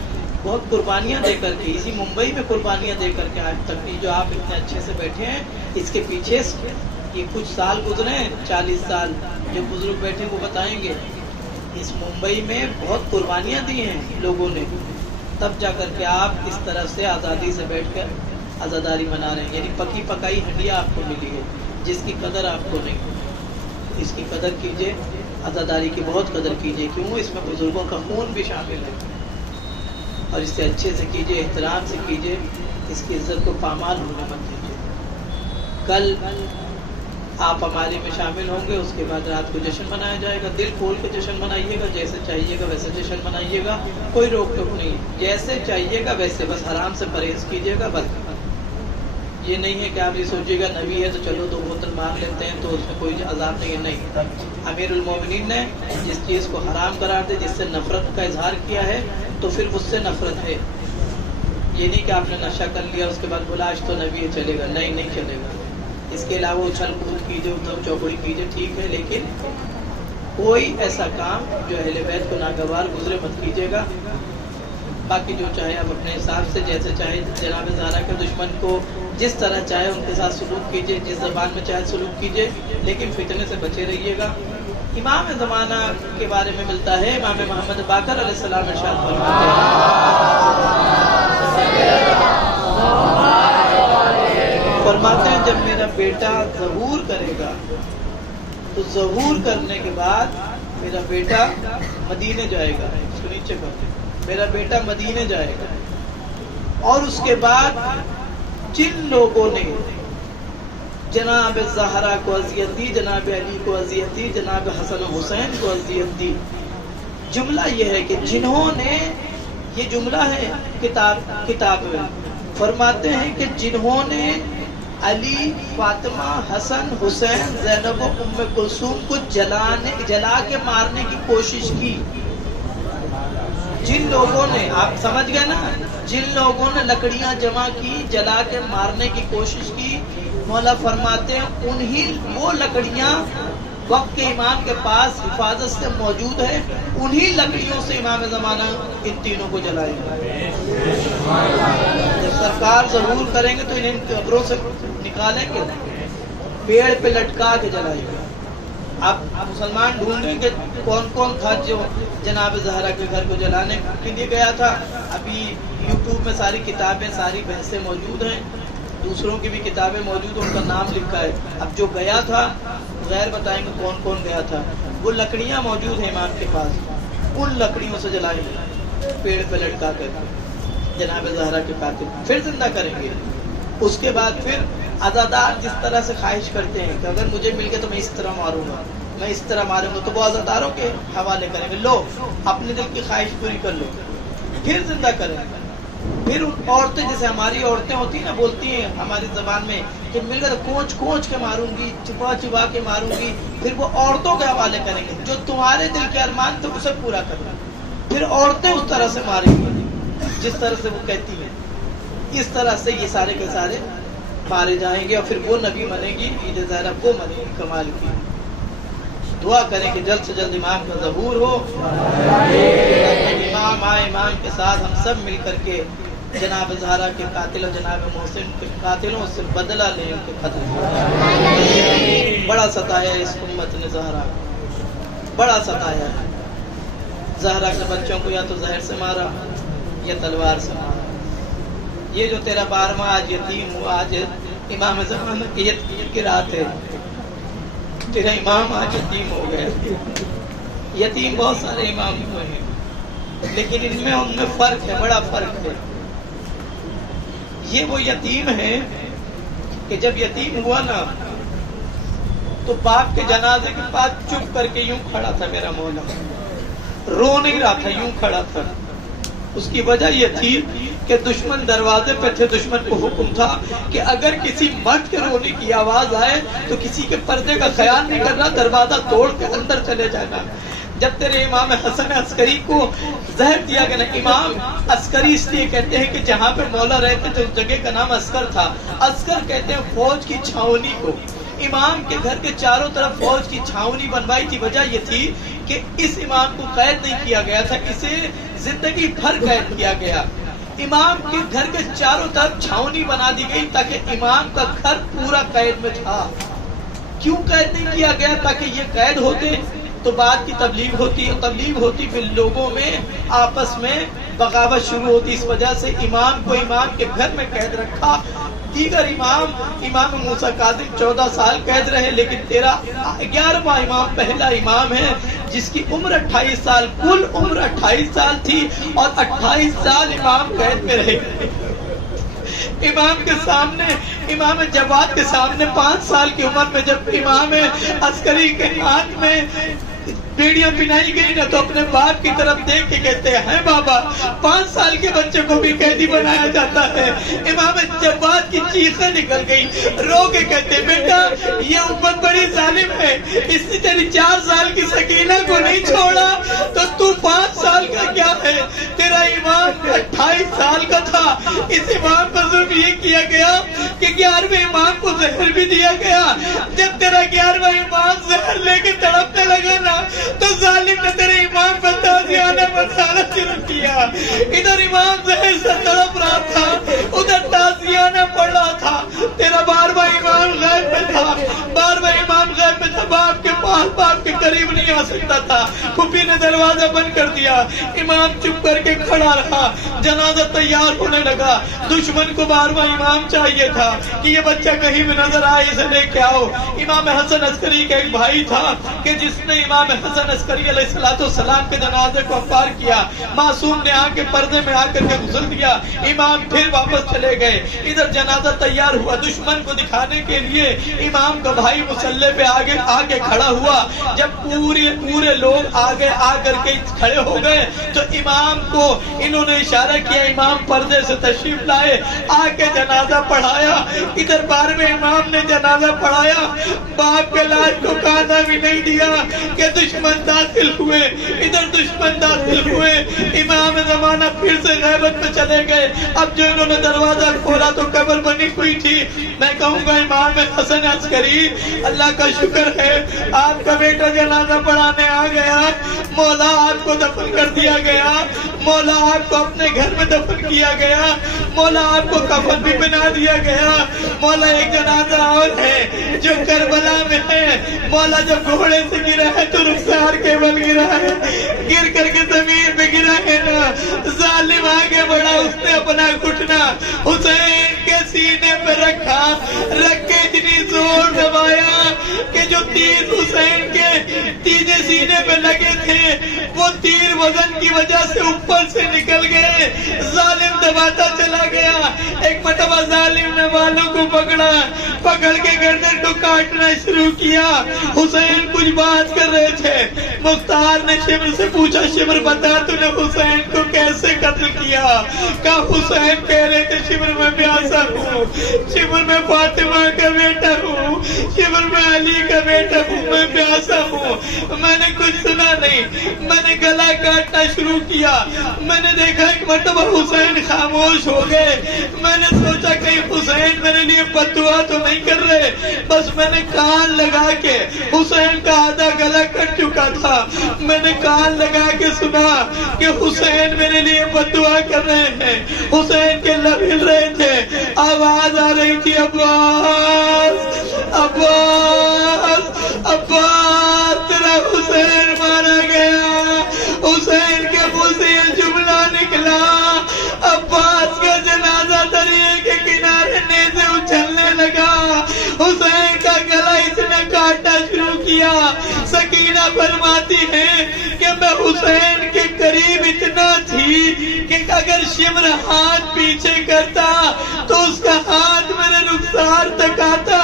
बहुत कुर्बानियाँ दे करके, इसी मुंबई में कुर्बानियाँ दे करके आज तक की जो आप इतने अच्छे से बैठे हैं, इसके पीछे ये कुछ साल गुजरे हैं, 40 साल, जो बुजुर्ग बैठे वो बताएंगे। इस मुंबई में बहुत कुर्बानियाँ दी हैं लोगों ने, तब जा कर के आप इस तरह से आज़ादी से बैठकर आज़ादारी मना रहे हैं। यानी पकी पकाई हंडिया आपको मिली है, जिसकी कदर आपको नहीं। इसकी कदर कीजिए, आज़ादारी की बहुत कदर कीजिए। क्यों? इसमें बुजुर्गों का खून भी शामिल है, और इससे अच्छे से कीजिए, एहतराम से कीजिए, इसकी इज्जत को पामाल होने मत दीजिए। कल आप हमारे में शामिल होंगे, उसके बाद रात को जश्न मनाया जाएगा। दिल खोल के जश्न मनाइएगा, जैसे चाहिएगा वैसे जश्न मनाइएगा, कोई रोक टोक नहीं, जैसे चाहिएगा वैसे, बस हराम से परहेज कीजिएगा। बस ये नहीं है कि आप ये सोचिएगा नबी है तो चलो 2 बोतल मार लेते हैं तो उसमें कोई अजाब नहीं है, नहीं। अमीरुल मोमिनीन ने जिस चीज़ को हराम करार दे, जिससे नफरत का इजहार किया है, तो फिर उससे नफरत है। ये नहीं कि आपने नशा कर लिया उसके बाद बोला आज तो नबी है चलेगा, नहीं, नहीं चलेगा। इसके अलावा उछल कूद कीजिए, उधम चौकड़ी कीजिए, ठीक है, लेकिन कोई ऐसा काम जो अहले बैत को नागवार गुजरे मत कीजिएगा। बाकी जो चाहे आप अपने हिसाब से जैसे चाहे जनाब ज़हरा के दुश्मन को जिस तरह चाहे उनके साथ सलूक कीजिए, जिस ज़बान में चाहे सलूक कीजिए, लेकिन फितने से बचे रहिएगा। इमाम ज़माना के बारे में मिलता है, इमाम मोहम्मद बाकर अलैहिस्सलाम इरशाद फरमाते हैं जब मेरा बेटा ज़हूर करेगा तो ज़हूर करने के बाद मेरा बेटा मदीने जाएगा। इसको नीचे कर, मेरा बेटा मदीने जाएगा और उसके बाद जिन लोगों ने जनाब ज़हरा को अज़ियत दी, जनाब अली को अज़ियत दी, जनाब हसन हुसैन को अज़ियत दी, जुमला ये है कि जिन्होंने, ये जुमला है किताब में फरमाते हैं कि जिन्होंने अली, फातिमा, हसन, हुसैन, ज़ैनब और उम्मे कुलसूम को जला के मारने की कोशिश की, जिन लोगों ने, आप समझ गए ना, जिन लोगों ने लकड़ियां जमा की, जला के मारने की कोशिश की, मौला फरमाते हैं उन्हीं वो लकड़ियां वक्त के इमाम के पास हिफाजत से मौजूद है, उन्हीं लकड़ियों से इमाम ज़माना इन तीनों को जलाएंगे। जब सरकार ज़हूर करेंगे तो इन्हें कब्रों से निकालेंगे, पेड़ पे लटका के जलाएंगे। आप मुसलमान ढूंढेंगे कौन कौन था जो जनाब ज़हरा के घर को जलाने के लिए गया था। अभी यूट्यूब में सारी किताबें, सारी बहसें मौजूद हैं, दूसरों की भी किताबें मौजूद हैं, उनका नाम लिखा है। अब जो गया था गैर बताएंगे कौन कौन गया था। वो लकड़ियां मौजूद हैं इमाम के पास, उन लकड़ियों से जलाएंगे पेड़ पे लटका कर जनाब ज़हरा के कातिल, फिर जिंदा करेंगे। उसके बाद फिर आज़ादार जिस तरह से ख्वाहिश करते हैं कि अगर मुझे मिल गया तो मैं इस तरह मारूंगा, मैं इस तरह मारूंगा, तो वो आज़ादारों के हवाले करेंगे, लो अपने दिल की ख्वाहिश पूरी कर लो, फिर जिंदा करेंगे। फिर औरतें, जैसे हमारी औरतें होती हैं ना, बोलती हैं हमारी जबान में कि मिल गया तो कोच कोच के मारूंगी, चिपा चिपा के मारूंगी, फिर वो औरतों के हवाले करेंगे, जो तुम्हारे दिल के अरमान थे उसे पूरा करना। फिर औरतें उस तरह से मारेंगी जिस तरह से वो कहती हैं, इस तरह से ये सारे के सारे मारे जाएंगे। और फिर वो नबी मनेगी, ईद ज़हरा वो मनेगी कमाल की। दुआ करें कि जल्द से जल्द इमाम का ज़हूर हो, इमाम आए, इमाम के साथ हम सब मिल करके जनाब ज़हरा के कातिल और जनाब मोहसिन के कातिलों से बदला लें, उनके कत्ल। बड़ा सताया इस उम्मत ने ज़हरा, बड़ा सताया। ज़हरा के बच्चों को या तो जहर से मारा या तलवार से मारा। ये जो तेरा 12वां आज यतीम हुआ, आज इमाम ज़माना की यतीम की रात है, तेरा इमाम आज यतीम हो गया। यतीम बहुत सारे इमाम हुए हैं, लेकिन इनमें उनमें फर्क है, बड़ा फर्क है। ये वो यतीम है कि जब यतीम हुआ ना तो बाप के जनाजे के पास चुप करके यूं खड़ा था मेरा मौला, रो नहीं रहा था, यूं खड़ा था। उसकी वजह यह थी कि दुश्मन दरवाजे पे थे, दुश्मन को हुक्म था कि अगर किसी मर्द के रोने की आवाज आए तो किसी के पर्दे का ख्याल नहीं करना, दरवाजा तोड़ के अंदर चले जाना। जब तेरे इमाम हसन अस्करी को जहर दिया गया ना, इमाम अस्करी इसलिए कहते हैं कि जहाँ पे मौला रहते थे उस जगह का नाम अस्कर था। अस्कर कहते हैं फौज की छावनी को। इमाम के घर के चारों तरफ फौज की छावनी बनवाई थी। वजह ये थी कि इस इमाम को कैद नहीं किया गया था, इसे जिंदगी भर कैद किया गया। इमाम के घर के चारों तरफ छावनी बना दी गई ताकि इमाम का घर पूरा कैद में था। क्यों कैद नहीं किया गया? ताकि ये कैद होते तो बाद की तबलीग होती, और तबलीग होती फिर लोगों में आपस में बगावत शुरू होती। इस वजह से इमाम को इमाम के घर में कैद रखा। दीगर इमाम मूसा कादिम 14 साल कैद रहे, लेकिन तेरा 11वां इमाम पहला इमाम है जिसकी उम्र 28 साल, कुल उम्र 28 साल थी और 28 साल इमाम कैद में रहे। इमाम के सामने, इमाम जवाद के सामने 5 साल की उम्र में जब इमाम अस्करी के हाथ में बीड़ियां पिनाई गई ना, तो अपने बाप की तरफ देख के कहते हैं बाबा, 5 साल के बच्चे को भी कैदी बनाया जाता है। इमाम जवाद की चीखें निकल गई, रो के कहते बेटा ये उम्मत बड़ी जालिम है, इसने तेरी 4 साल की सकीना को नहीं छोड़ा तो तू 5 साल का क्या है? तेरा इमाम 28 साल का था। इस इमाम पर जुल्म ये किया गया कि 11वें इमाम को जहर भी दिया गया। जब तेरा 11वां इमाम जहर लेके तड़पने लगा ना, तो जालिम ने तेरे इमाम पर ताज़ियाना मसाला शुरू किया। दिया। इधर इमाम जहर से तड़प रहा था, उधर ताजिया ने पढ़ रहा था। तेरा बारवा इमाम गैब में था, बारवा इमाम गैब में था, बाप के पास, बाप के करीब नहीं आ सकता था। फूफी ने दरवाजा बंद कर दिया, इमाम चुप करके खड़ा रहा। जनाजा तैयार होने लगा। दुश्मन को बारवा इमाम चाहिए था कि ये बच्चा कहीं भी नजर आए, इसे लेके आओ। इमाम हसन अस्करी का एक भाई था कि जिसने इमाम हसन अस्करी अलैहिस्सलाम के जनाजे को अफतार किया। मासूम ने आके पर्दे में आकर के गुजर दिया। इमाम फिर वापस चले गए। इधर जनाजा तैयार हुआ। दुश्मन को दिखाने के लिए इमाम का भाई मुसल्ले पे आगे खड़ा हुआ। जब पूरे लोग आगे आकर के खड़े हो गए तो इमाम को इन्होंने इशारा किया, इमाम पर्दे से तशरीफ लाए, आके जनाजा पढ़ाया। इधर 12वें इमाम ने जनाजा पढ़ाया। बाप के लाश को खाना भी नहीं दिया कि दुश्मन दाखिल हुए। इधर दुश्मन दाखिल हुए, इमाम जमाना फिर से गैबत में चले गए। अब जो इन्होंने दरवाजा खोला तो कब्र बनी हुई थी। मैं कहूँगा इमाम हसन अस्करी, अल्लाह का शुक्र है आपका बेटा जनाजा पढ़ाने आ गया। मौला आपको दफन कर दिया गया, मौला आपको अपने घर में दफन किया गया, मौला आपको कफन भी बना दिया गया। मौला एक जनाजा और है जो करबला में है। मौला जब घोड़े से गिरा है तो रुखसार केवल गिरा है, गिर करके जमीन पे गिरा है ना। जालिम आगे बढ़ा, उसने अपना घुटना हुसैन के सीने पे रखा, रख के इतनी जोर दबाया कि जो तीर हुसैन के तीजे सीने पे लगे थे वो तीर वजन की वजह से ऊपर से निकल गए। जालिम दबाता चला गया। एक मरतबा जालिम ने बालों को पकड़ के गर्दन को काटना शुरू किया। हुसैन कुछ बात कर रहे थे। मुख्तार ने शिमर से पूछा, शिमर बता तूने हुसैन को कैसे कत्ल किया? कहा हुसैन कह रहे थे शिमर में प्यासा हूँ, शिमर में फातिमा का बेटा हूँ, शिमर में अली का बेटा हूँ, मैं प्यासा हूँ। मैंने कुछ सुना नहीं, मैंने गला काटना शुरू किया। मैंने देखा एक मरतबा हुसैन खामोश हो गए। मैंने सोचा कहीं हुसैन मेरे लिए बददुआ तो नहीं कर रहे। बस मैंने कान लगा के, हुसैन का आधा गला कट चुका था, मैंने कान लगा के सुना कि हुसैन मेरे लिए बददुआ कर रहे हैं। हुसैन के लब हिल रहे थे, आवाज आ रही थी, अब्बास अब्बास अब्बास तेरा हुसैन मारा गया। हुसैन के मुंह से ये जुमला निकला। अब्बास का जनाजा दरिया के किनारे नेज़े उछलने लगा। हुसैन का गला इसने काटना शुरू किया। सकीना फरमाती है कि मैं हुसैन के करीब इतना थी कि अगर शिमर हाथ पीछे करता तो उसका हाथ मेरे रुखसार तक आता।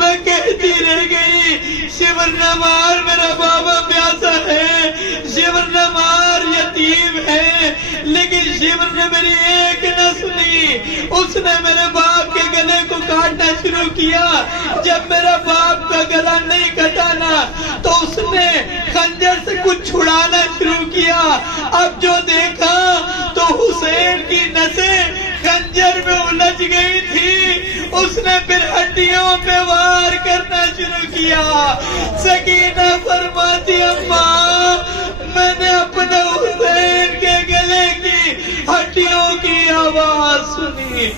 मैं कहती रह गई, शिमर न मार, मेरा बाबा प्यासा है, शिमर न मार, यतीम है। लेकिन शिमर ने मेरी एक न सुनी। उसने मेरे बाप के गले को काटना शुरू किया। जब मेरा बाप का गला नहीं कटा ना तो उसने खंजर से कुछ छुड़ाना शुरू किया। अब जो देखा तो हुसैन की नसें खंजर में उलझ गई थी। उसने फिर हड्डियों पे वार करना शुरू किया। सकीना फरमाती, अम्मा मैंने अपने हुसैन के गले की हड्डियों की आवाज सुनी।